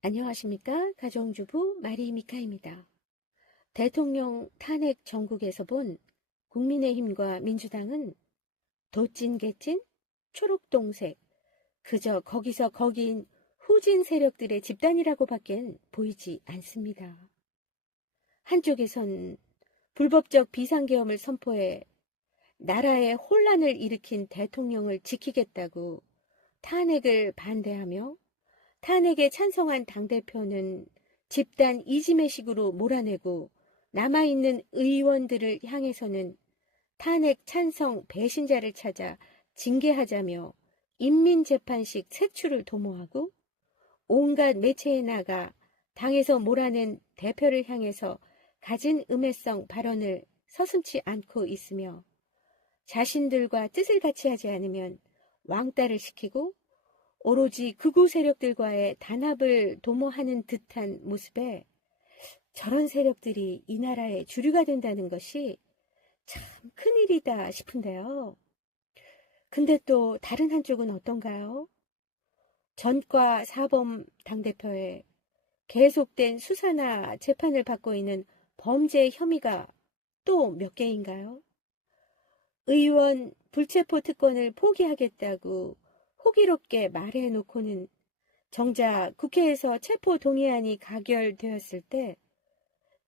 안녕하십니까? 가정주부 마리미카입니다. 대통령 탄핵 전국에서 본 국민의힘과 민주당은 도찐개찐 초록동색 그저 거기서 거기인 후진 세력들의 집단이라고 밖엔 보이지 않습니다. 한쪽에선 불법적 비상계엄을 선포해 나라에 혼란을 일으킨 대통령을 지키겠다고 탄핵을 반대하며 탄핵에 찬성한 당대표는 집단 이지매식으로 몰아내고 남아있는 의원들을 향해서는 탄핵 찬성 배신자를 찾아 징계하자며 인민재판식 색출을 도모하고 온갖 매체에 나가 당에서 몰아낸 대표를 향해서 가진 음해성 발언을 서슴지 않고 있으며 자신들과 뜻을 같이 하지 않으면 왕따를 시키고 오로지 극우 세력들과의 단합을 도모하는 듯한 모습에 저런 세력들이 이 나라의 주류가 된다는 것이 참 큰일이다 싶은데요. 근데 또 다른 한쪽은 어떤가요? 전과 사범 당대표의 계속된 수사나 재판을 받고 있는 범죄 혐의가 또 몇 개인가요? 의원 불체포 특권을 포기하겠다고 호기롭게 말해놓고는 정작 국회에서 체포 동의안이 가결되었을 때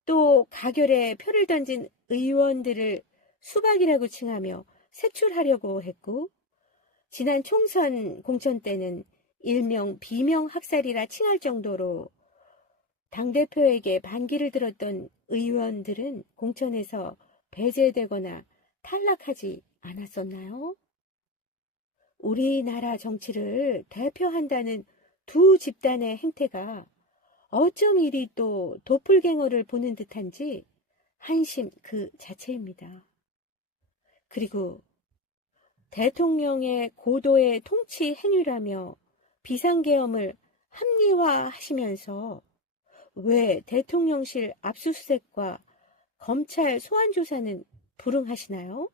또 가결에 표를 던진 의원들을 수박이라고 칭하며 색출하려고 했고 지난 총선 공천 때는 일명 비명 학살이라 칭할 정도로 당대표에게 반기를 들었던 의원들은 공천에서 배제되거나 탈락하지 않았었나요? 우리나라 정치를 대표한다는 두 집단의 행태가 어쩜 이리 또 도플갱어를 보는 듯한지 한심 그 자체입니다. 그리고 대통령의 고도의 통치 행위라며 비상계엄을 합리화하시면서 왜 대통령실 압수수색과 검찰 소환조사는 불응하시나요?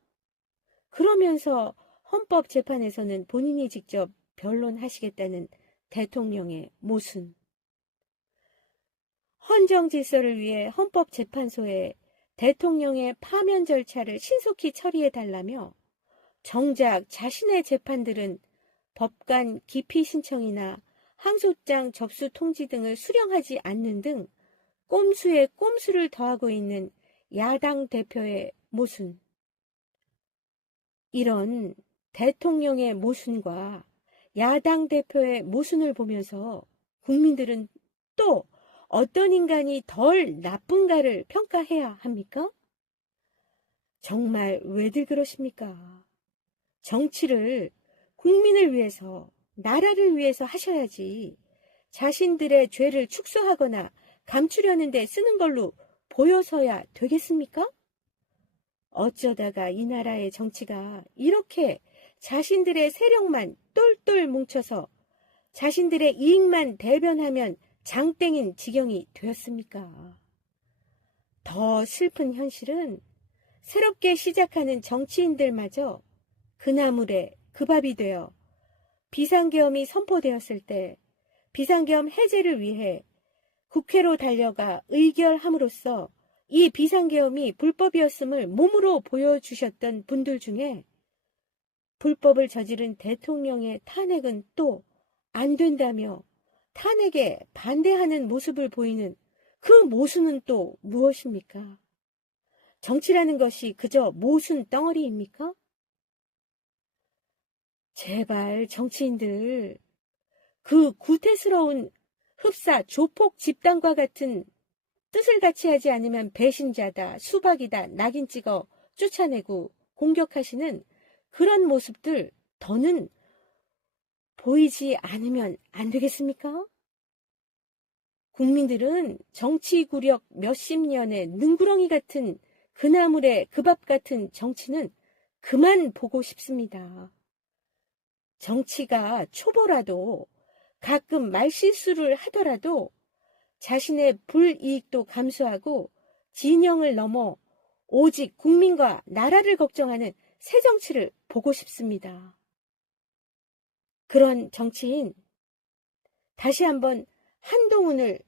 그러면서 헌법재판에서는 본인이 직접 변론하시겠다는 대통령의 모순. 헌정질서를 위해 헌법재판소에 대통령의 파면 절차를 신속히 처리해달라며 정작 자신의 재판들은 법관 기피 신청이나 항소장 접수 통지 등을 수령하지 않는 등 꼼수에 꼼수를 더하고 있는 야당 대표의 모순. 이런 대통령의 모순과 야당 대표의 모순을 보면서 국민들은 또 어떤 인간이 덜 나쁜가를 평가해야 합니까? 정말 왜들 그러십니까? 정치를 국민을 위해서, 나라를 위해서 하셔야지 자신들의 죄를 축소하거나 감추려는 데 쓰는 걸로 보여서야 되겠습니까? 어쩌다가 이 나라의 정치가 이렇게 자신들의 세력만 똘똘 뭉쳐서 자신들의 이익만 대변하면 장땡인 지경이 되었습니까? 더 슬픈 현실은 새롭게 시작하는 정치인들마저 그나물에 그 밥이 되어 비상계엄이 선포되었을 때 비상계엄 해제를 위해 국회로 달려가 의결함으로써 이 비상계엄이 불법이었음을 몸으로 보여주셨던 분들 중에 불법을 저지른 대통령의 탄핵은 또 안 된다며 탄핵에 반대하는 모습을 보이는 그 모순은 또 무엇입니까? 정치라는 것이 그저 모순 덩어리입니까? 제발 정치인들 그 구태스러운 흡사 조폭 집단과 같은 뜻을 같이 하지 않으면 배신자다, 수박이다, 낙인 찍어 쫓아내고 공격하시는 그런 모습들 더는 보이지 않으면 안 되겠습니까? 국민들은 정치 구력 몇십 년의 능구렁이 같은 그나물의 그 밥 같은 정치는 그만 보고 싶습니다. 정치가 초보라도 가끔 말실수를 하더라도 자신의 불이익도 감수하고 진영을 넘어 오직 국민과 나라를 걱정하는 새 정치를 보고 싶습니다. 그런 정치인 다시 한번 한동훈을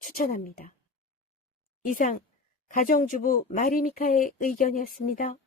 추천합니다. 이상 가정주부 마리미카의 의견이었습니다.